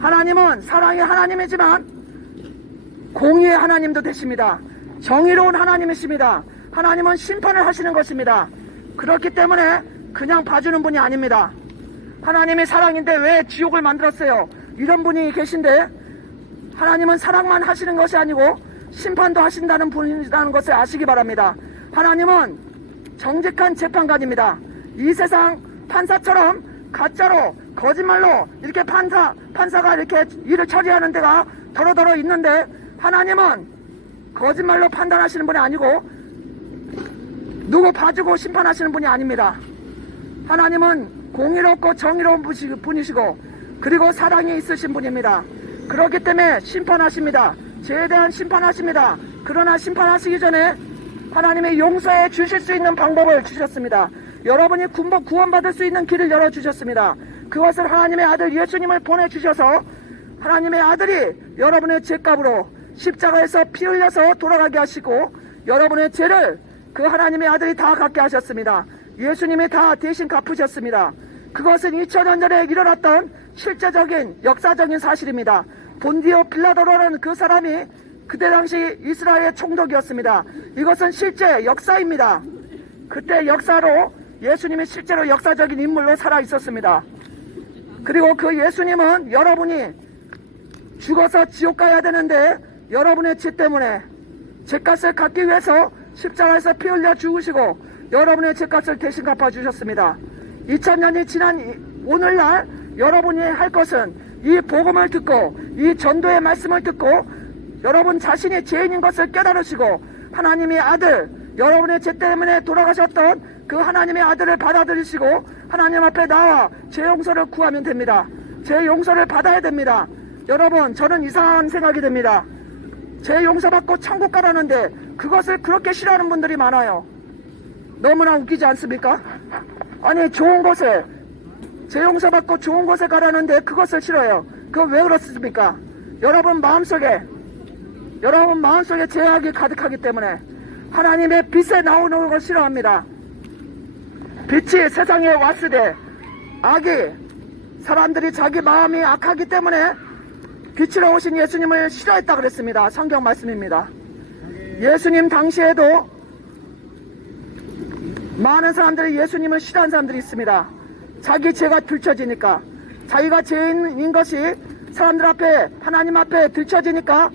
하나님은 사랑의 하나님이지만 공의의 하나님도 되십니다. 정의로운 하나님이십니다. 하나님은 심판을 하시는 것입니다. 그렇기 때문에 그냥 봐주는 분이 아닙니다. 하나님이 사랑인데 왜 지옥을 만들었어요? 이런 분이 계신데 하나님은 사랑만 하시는 것이 아니고 심판도 하신다는 분이라는 것을 아시기 바랍니다. 하나님은 정직한 재판관입니다. 이 세상 판사처럼 가짜로 거짓말로 이렇게 판사가 이렇게 일을 처리하는 데가 더러더러 있는데 하나님은 거짓말로 판단하시는 분이 아니고 누구 봐주고 심판하시는 분이 아닙니다. 하나님은 공의롭고 정의로운 분이시고 그리고 사랑이 있으신 분입니다. 그렇기 때문에 심판하십니다. 죄에 대한 심판하십니다. 그러나 심판하시기 전에 하나님이 용서해 주실 수 있는 방법을 주셨습니다. 여러분이 구원받을 수 있는 길을 열어주셨습니다. 그것을 하나님의 아들 예수님을 보내주셔서 하나님의 아들이 여러분의 죄값으로 십자가에서 피 흘려서 돌아가게 하시고 여러분의 죄를 그 하나님의 아들이 다 갚게 하셨습니다. 예수님이 다 대신 갚으셨습니다. 그것은 2000년 전에 일어났던 실제적인 역사적인 사실입니다. 본디오 빌라도라는 그 사람이 그때 당시 이스라엘의 총독이었습니다. 이것은 실제 역사입니다. 그때 역사로 예수님이 실제로 역사적인 인물로 살아 있었습니다. 그리고 그 예수님은 여러분이 죽어서 지옥 가야 되는데 여러분의 죄 때문에 죄값을 갚기 위해서 십자가에서 피 흘려 죽으시고 여러분의 죄값을 대신 갚아주셨습니다. 2000년이 지난 오늘날 여러분이 할 것은 이 복음을 듣고 이 전도의 말씀을 듣고 여러분 자신이 죄인인 것을 깨달으시고 하나님의 아들, 여러분의 죄 때문에 돌아가셨던 그 하나님의 아들을 받아들이시고 하나님 앞에 나와 죄 용서를 구하면 됩니다. 죄 용서를 받아야 됩니다. 여러분, 저는 이상한 생각이 듭니다. 죄 용서받고 천국 가라는데 그것을 그렇게 싫어하는 분들이 많아요. 너무나 웃기지 않습니까? 아니, 좋은 곳에 죄 용서받고 좋은 곳에 가라는데 그것을 싫어해요. 그건 왜 그렇습니까? 여러분 마음속에 죄악이 가득하기 때문에 하나님의 빛에 나오는 걸 싫어합니다. 빛이 세상에 왔을 때 악이 사람들이 자기 마음이 악하기 때문에 빛으로 오신 예수님을 싫어했다 그랬습니다. 성경 말씀입니다. 예수님 당시에도 많은 사람들이 예수님을 싫어하는 사람들이 있습니다. 자기 죄가 들춰지니까, 자기가 죄인인 것이 사람들 앞에, 하나님 앞에 들춰지니까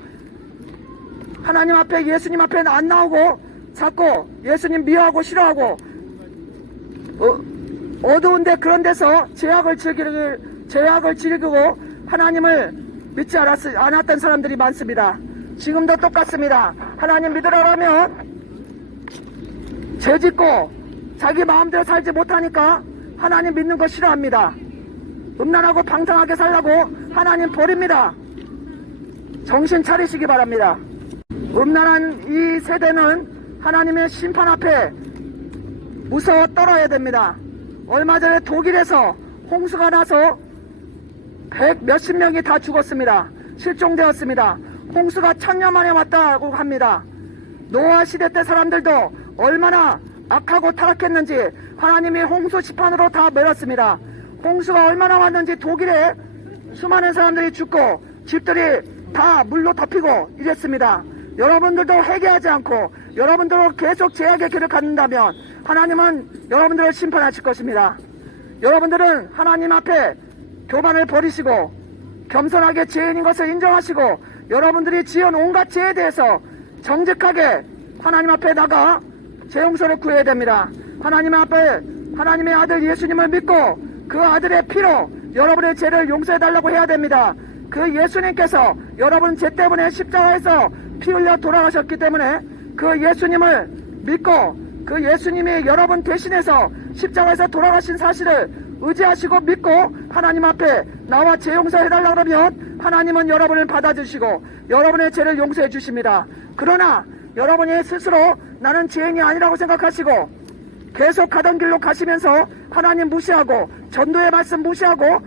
하나님 앞에, 예수님 앞에 안 나오고 자꾸 예수님 미워하고 싫어하고 어두운데 그런 데서 죄악을 즐기고 하나님을 믿지 않았던 사람들이 많습니다. 지금도 똑같습니다. 하나님 믿으라면 죄짓고 자기 마음대로 살지 못하니까 하나님 믿는 거 싫어합니다. 음란하고 방탕하게 살라고 하나님 버립니다. 정신 차리시기 바랍니다. 음란한 이 세대는 하나님의 심판 앞에 무서워 떨어야 됩니다. 얼마 전에 독일에서 홍수가 나서 몇십 명이 다 죽었습니다. 실종되었습니다. 홍수가 1000년 만에 왔다고 합니다. 노아 시대 때 사람들도 얼마나 악하고 타락했는지 하나님이 홍수 심판으로 다 메렸습니다. 홍수가 얼마나 왔는지 독일에 수많은 사람들이 죽고 집들이 다 물로 덮이고 이랬습니다. 여러분들도 회개하지 않고 여러분들도 계속 죄악의 길을 갖는다면 하나님은 여러분들을 심판하실 것입니다. 여러분들은 하나님 앞에 교만을 버리시고 겸손하게 죄인인 것을 인정하시고 여러분들이 지은 온갖 죄에 대해서 정직하게 하나님 앞에 나가 죄 용서를 구해야 됩니다. 하나님 앞에 하나님의 아들 예수님을 믿고 그 아들의 피로 여러분의 죄를 용서해달라고 해야 됩니다. 그 예수님께서 여러분 죄 때문에 십자가에서 피 흘려 돌아가셨기 때문에 그 예수님을 믿고 그 예수님이 여러분 대신해서 십자가에서 돌아가신 사실을 의지하시고 믿고 하나님 앞에 나와 죄 용서해달라 그러면 하나님은 여러분을 받아주시고 여러분의 죄를 용서해 주십니다. 그러나 여러분이 스스로 나는 죄인이 아니라고 생각하시고 계속 가던 길로 가시면서 하나님 무시하고 전도의 말씀 무시하고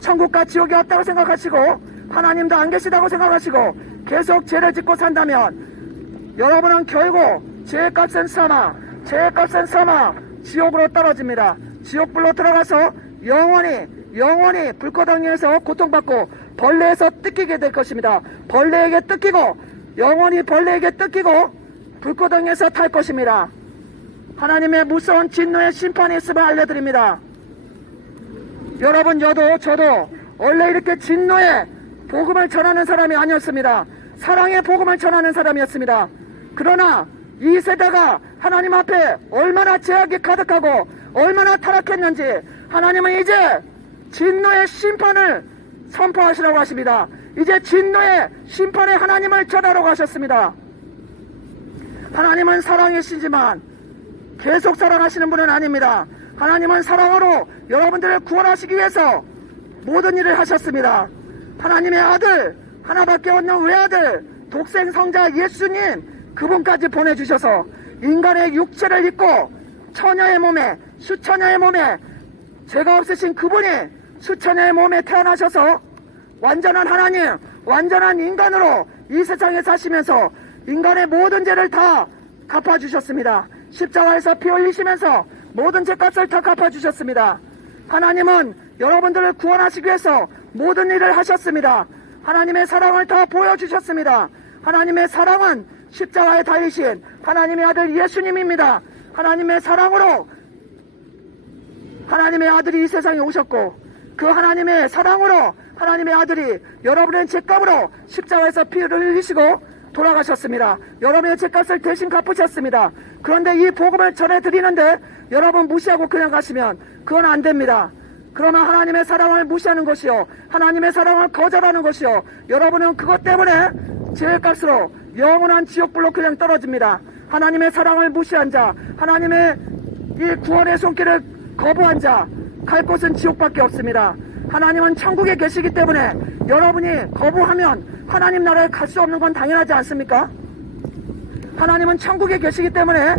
천국과 지옥이 없다고 생각하시고 하나님도 안 계시다고 생각하시고 계속 죄를 짓고 산다면 여러분은 결국 죄의 값은 사망 지옥으로 떨어집니다. 지옥불로 들어가서 영원히 영원히 불꽃덩이에서 고통받고 벌레에서 뜯기게 될 것입니다. 벌레에게 뜯기고 영원히 벌레에게 뜯기고 불꽃덩이에서 탈 것입니다. 하나님의 무서운 진노의 심판이 있음을 알려드립니다. 여러분, 저도 원래 이렇게 진노의 복음을 전하는 사람이 아니었습니다. 사랑의 복음을 전하는 사람이었습니다. 그러나 이 세대가 하나님 앞에 얼마나 죄악이 가득하고 얼마나 타락했는지 하나님은 이제 진노의 심판을 선포하시라고 하십니다. 이제 진노의 심판의 하나님을 전하라고 하셨습니다. 하나님은 사랑이시지만 계속 사랑하시는 분은 아닙니다. 하나님은 사랑으로 여러분들을 구원하시기 위해서 모든 일을 하셨습니다. 하나님의 아들, 하나밖에 없는 외아들, 독생 성자 예수님, 그분까지 보내주셔서 인간의 육체를 입고 처녀의 몸에, 수처녀의 몸에, 죄가 없으신 그분이 수처녀의 몸에 태어나셔서 완전한 하나님, 완전한 인간으로 이 세상에 사시면서 인간의 모든 죄를 다 갚아주셨습니다. 십자가에서 피 흘리시면서 모든 죄값을 다 갚아주셨습니다. 하나님은 여러분들을 구원하시기 위해서 모든 일을 하셨습니다. 하나님의 사랑을 다 보여주셨습니다. 하나님의 사랑은 십자가에 달리신 하나님의 아들 예수님입니다. 하나님의 사랑으로 하나님의 아들이 이 세상에 오셨고 그 하나님의 사랑으로 하나님의 아들이 여러분의 죄값으로 십자가에서 피를 흘리시고 돌아가셨습니다. 여러분의 죄값을 대신 갚으셨습니다. 그런데 이 복음을 전해드리는데 여러분 무시하고 그냥 가시면 그건 안 됩니다. 그러면 하나님의 사랑을 무시하는 것이요, 하나님의 사랑을 거절하는 것이요, 여러분은 그것 때문에 죄값으로 영원한 지옥불로 그냥 떨어집니다. 하나님의 사랑을 무시한 자, 하나님의 이 구원의 손길을 거부한 자, 갈 곳은 지옥밖에 없습니다. 하나님은 천국에 계시기 때문에 여러분이 거부하면 하나님 나라에 갈 수 없는 건 당연하지 않습니까? 하나님은 천국에 계시기 때문에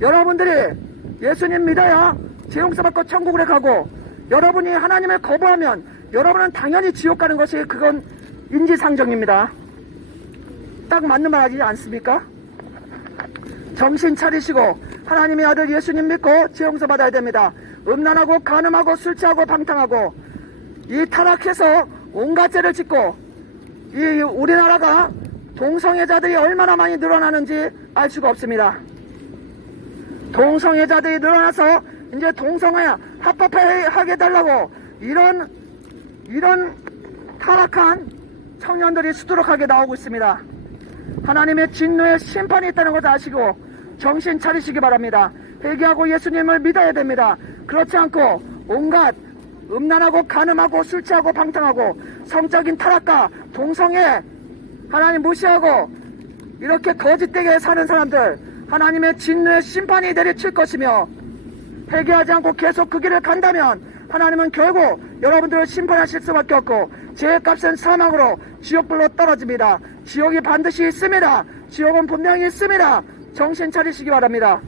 여러분들이 예수님 믿어야 죄 용서받고 천국에 가고, 여러분이 하나님을 거부하면 여러분은 당연히 지옥 가는 것이 그건 인지상정입니다. 딱 맞는 말 하지 않습니까? 정신 차리시고 하나님의 아들 예수님 믿고 죄 용서 받아야 됩니다. 음란하고 간음하고 술 취하고 방탕하고 이 타락해서 온갖 죄를 짓고 이 우리나라가 동성애자들이 얼마나 많이 늘어나는지 알 수가 없습니다. 동성애자들이 늘어나서 이제 동성애 합법하게 해달라고 이런 타락한 청년들이 수두룩하게 나오고 있습니다. 하나님의 진노의 심판이 있다는 것을 아시고 정신 차리시기 바랍니다. 회개하고 예수님을 믿어야 됩니다. 그렇지 않고 온갖 음란하고 간음하고 술 취하고 방탕하고 성적인 타락과 동성애 하나님 무시하고 이렇게 거짓되게 사는 사람들, 하나님의 진노의 심판이 내리칠 것이며, 회개하지 않고 계속 그 길을 간다면 하나님은 결국 여러분들을 심판하실 수밖에 없고 죄의 값은 사망으로 지옥불로 떨어집니다. 지옥이 반드시 있습니다. 지옥은 분명히 있습니다. 정신 차리시기 바랍니다.